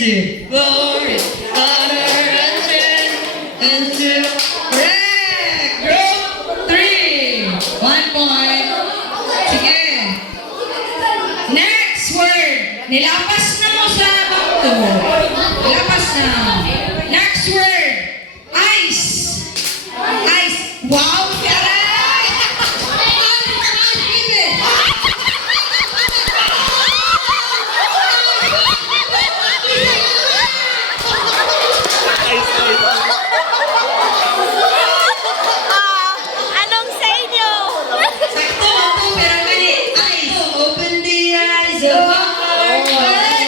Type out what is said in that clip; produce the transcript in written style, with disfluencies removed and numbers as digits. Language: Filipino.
two, glory, honor, and two. Correct! Group 3. 1 point. Sige. Next word. Nilapas na mo sa bangko. Nilapas na. Next word. Ice. Ice. Wow! Anong sa inyo? Sakto, pero mali. Eyes. Open the eyes of